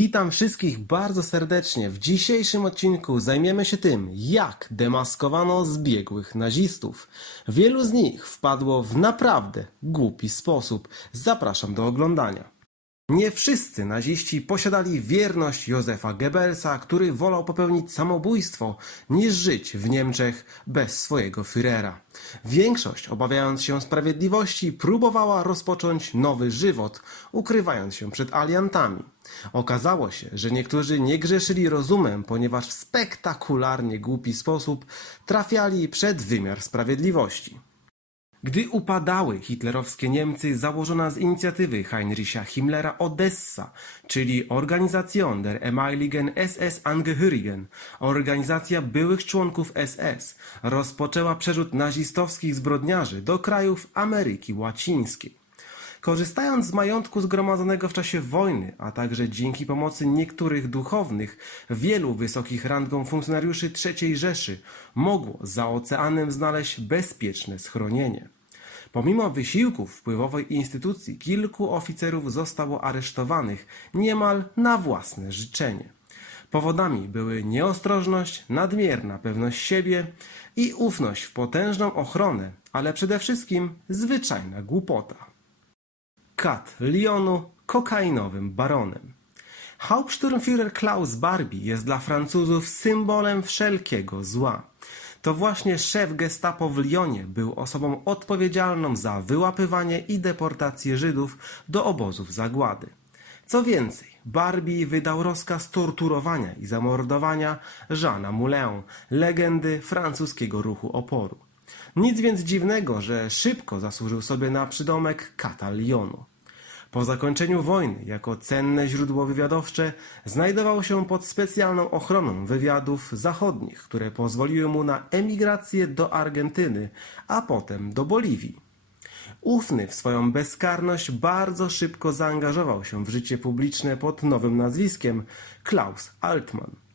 Witam wszystkich bardzo serdecznie. W dzisiejszym odcinku zajmiemy się tym, jak demaskowano zbiegłych nazistów. Wielu z nich wpadło w naprawdę głupi sposób. Zapraszam do oglądania. Nie wszyscy naziści posiadali wierność Józefa Goebbelsa, który wolał popełnić samobójstwo, niż żyć w Niemczech bez swojego Führera. Większość, obawiając się sprawiedliwości, próbowała rozpocząć nowy żywot, ukrywając się przed aliantami. Okazało się, że niektórzy nie grzeszyli rozumem, ponieważ w spektakularnie głupi sposób trafiali przed wymiar sprawiedliwości. Gdy upadały hitlerowskie Niemcy, założona z inicjatywy Heinricha Himmlera Odessa, czyli Organisation der ehemaligen SS-Angehörigen, organizacja byłych członków SS, rozpoczęła przerzut nazistowskich zbrodniarzy do krajów Ameryki Łacińskiej. Korzystając z majątku zgromadzonego w czasie wojny, a także dzięki pomocy niektórych duchownych, wielu wysokich rangą funkcjonariuszy III Rzeszy mogło za oceanem znaleźć bezpieczne schronienie. Pomimo wysiłków wpływowej instytucji, kilku oficerów zostało aresztowanych niemal na własne życzenie. Powodami były nieostrożność, nadmierna pewność siebie i ufność w potężną ochronę, ale przede wszystkim zwyczajna głupota. Kat Lyonu kokainowym baronem. Hauptsturmführer Klaus Barbie jest dla Francuzów symbolem wszelkiego zła. To właśnie szef gestapo w Lyonie był osobą odpowiedzialną za wyłapywanie i deportację Żydów do obozów zagłady. Co więcej, Barbie wydał rozkaz torturowania i zamordowania Jeana Moulin, legendy francuskiego ruchu oporu. Nic więc dziwnego, że szybko zasłużył sobie na przydomek kata Lyonu. Po zakończeniu wojny, jako cenne źródło wywiadowcze, znajdował się pod specjalną ochroną wywiadów zachodnich, które pozwoliły mu na emigrację do Argentyny, a potem do Boliwii. Ufny w swoją bezkarność bardzo szybko zaangażował się w życie publiczne pod nowym nazwiskiem Klaus Altmann.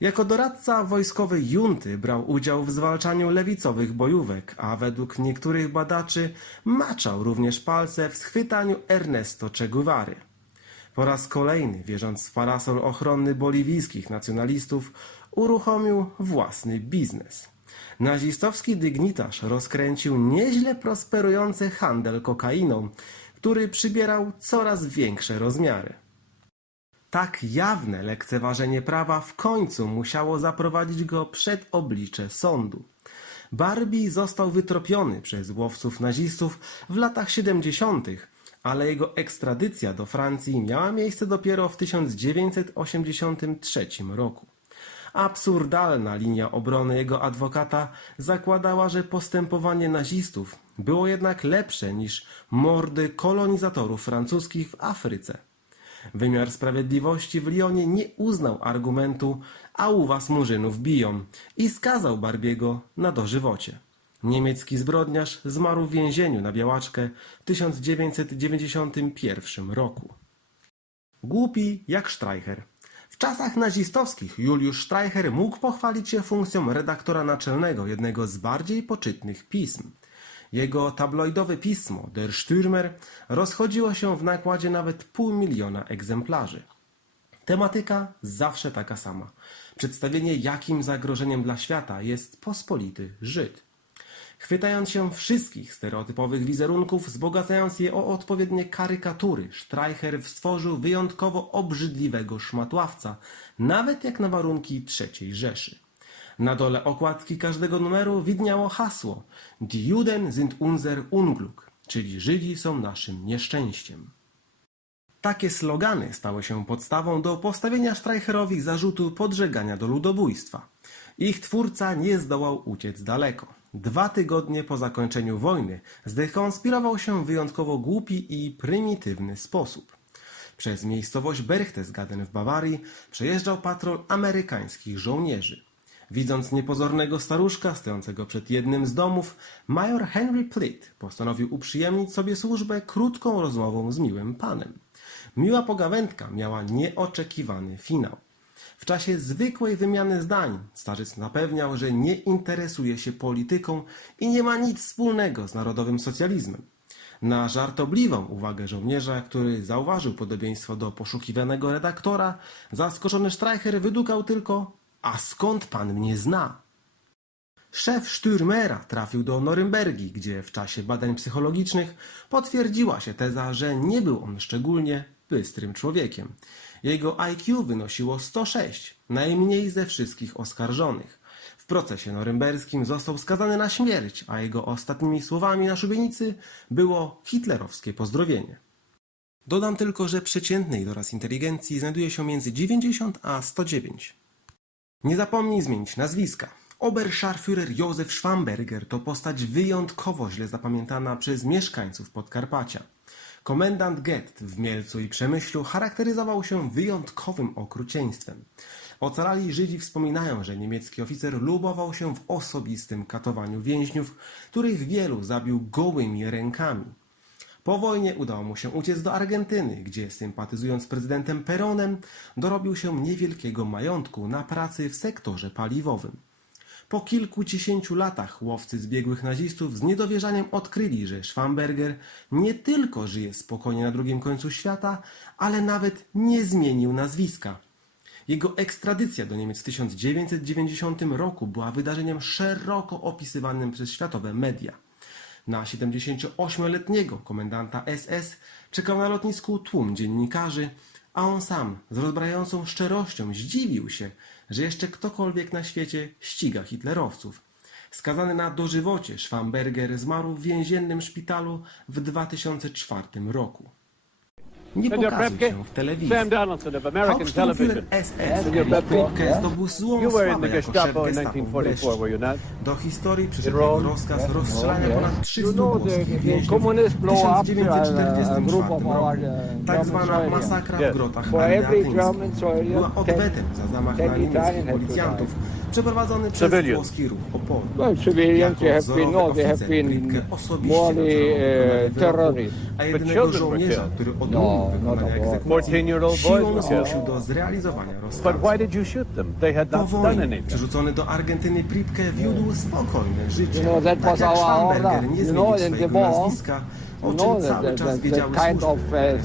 Jako doradca wojskowej junty brał udział w zwalczaniu lewicowych bojówek, a według niektórych badaczy maczał również palce w schwytaniu Ernesto Che Guevary. Po raz kolejny, wierząc w parasol ochronny boliwijskich nacjonalistów, uruchomił własny biznes. Nazistowski dygnitarz rozkręcił nieźle prosperujący handel kokainą, który przybierał coraz większe rozmiary. Tak jawne lekceważenie prawa w końcu musiało zaprowadzić go przed oblicze sądu. Barbie został wytropiony przez łowców nazistów w latach 70., ale jego ekstradycja do Francji miała miejsce dopiero w 1983 roku. Absurdalna linia obrony jego adwokata zakładała, że postępowanie nazistów było jednak lepsze niż mordy kolonizatorów francuskich w Afryce. Wymiar sprawiedliwości w Lyonie nie uznał argumentu, a u was murzynów biją i skazał Barbiego na dożywocie. Niemiecki zbrodniarz zmarł w więzieniu na białaczkę w 1991 roku. Głupi jak Streicher. W czasach nazistowskich Juliusz Streicher mógł pochwalić się funkcją redaktora naczelnego jednego z bardziej poczytnych pism. Jego tabloidowe pismo Der Stürmer rozchodziło się w nakładzie nawet pół miliona egzemplarzy. Tematyka zawsze taka sama. Przedstawienie, jakim zagrożeniem dla świata jest pospolity Żyd. Chwytając się wszystkich stereotypowych wizerunków, wzbogacając je o odpowiednie karykatury, Streicher stworzył wyjątkowo obrzydliwego szmatławca, nawet jak na warunki III Rzeszy. Na dole okładki każdego numeru widniało hasło Die Juden sind unser Unglück, czyli Żydzi są naszym nieszczęściem. Takie slogany stały się podstawą do postawienia Streicherowi zarzutu podżegania do ludobójstwa. Ich twórca nie zdołał uciec daleko. Dwa tygodnie po zakończeniu wojny zdekonspirował się w wyjątkowo głupi i prymitywny sposób. Przez miejscowość Berchtesgaden w Bawarii przejeżdżał patrol amerykańskich żołnierzy. Widząc niepozornego staruszka stojącego przed jednym z domów, major Henry Plitt postanowił uprzyjemnić sobie służbę krótką rozmową z miłym panem. Miła pogawędka miała nieoczekiwany finał. W czasie zwykłej wymiany zdań starzec zapewniał, że nie interesuje się polityką i nie ma nic wspólnego z narodowym socjalizmem. Na żartobliwą uwagę żołnierza, który zauważył podobieństwo do poszukiwanego redaktora, zaskoczony Streicher wydukał tylko: A skąd pan mnie zna? Szef Stürmera trafił do Norymbergi, gdzie w czasie badań psychologicznych potwierdziła się teza, że nie był on szczególnie bystrym człowiekiem. Jego IQ wynosiło 106, najmniej ze wszystkich oskarżonych. W procesie norymberskim został skazany na śmierć, a jego ostatnimi słowami na szubienicy było hitlerowskie pozdrowienie. Dodam tylko, że przeciętnej doraz inteligencji znajduje się między 90 a 109. Nie zapomnij zmienić nazwiska. Oberscharführer Józef Schwamberger to postać wyjątkowo źle zapamiętana przez mieszkańców Podkarpacia. Komendant gett w Mielcu i Przemyślu charakteryzował się wyjątkowym okrucieństwem. Ocalali Żydzi wspominają, że niemiecki oficer lubował się w osobistym katowaniu więźniów, których wielu zabił gołymi rękami. Po wojnie udało mu się uciec do Argentyny, gdzie sympatyzując z prezydentem Peronem, dorobił się niewielkiego majątku na pracy w sektorze paliwowym. Po kilkudziesięciu latach łowcy zbiegłych nazistów z niedowierzaniem odkryli, że Schwamberger nie tylko żyje spokojnie na drugim końcu świata, ale nawet nie zmienił nazwiska. Jego ekstradycja do Niemiec w 1990 roku była wydarzeniem szeroko opisywanym przez światowe media. Na 78-letniego komendanta SS czekał na lotnisku tłum dziennikarzy, a on sam z rozbrajającą szczerością zdziwił się, że jeszcze ktokolwiek na świecie ściga hitlerowców. Skazany na dożywocie, Schwamberger zmarł w więziennym szpitalu w 2004 roku. Nie Senior pokazuj Prepke, się w telewizji. Sam Donaldson of American television. SS Senior Prepke, zdobył złą You were in sławę the jako szef Gestapo in gestapo w 1944, Breszcie. were you not? Do historii przyszedł jego rozkaz Yes, rozstrzelania ponad yes. 300 You know, the- polskich the więźniów w communists blow up, uh, a 1944 group of roku. our, uh, Tak zwana masakra w grotach soldier, była odwetem za zamach na niemieckich policjantów. Przeprowadzony przez Civilians. włoski ruch oporu. Well, civilians, Jako have wzorowy been, no, they have oficer been Pripke osobiście morally nadzorował wykonanie uh, wyroku, terrorists. a children were żołnierza, który No, odmówił not wykonania at all. egzekucji, 14-year-old boys siłą were zmusił do zrealizowania But rozkazu. why did you shoot them? They had Po not done wojnie anything. przerzucony do Argentyny Pripke wiódł spokojne życie. You know, that tak was jak our Schwamberger nie You zmienił know, in the swojego war, nazwiska, o czym cały czas wiedziały służby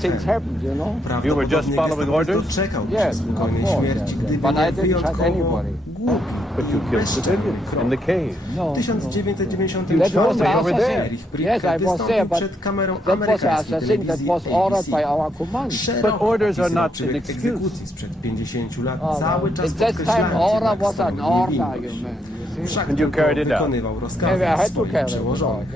you know? Prawdopodobnie Gestapo to czekał przy spokojnej śmierci, gdyby nie wyjątkowo głupi. But you killed civilians in the cave. No, w 1994 Erich Priebke wystąpił przed kamerą amerykańskiej telewizji ABC. Szeroko opisał egzekucji sprzed 50 lat, cały czas podkreślając, jak stanowi niewinność. Wszak tylko wykonywał rozkazy swoich przełożonych.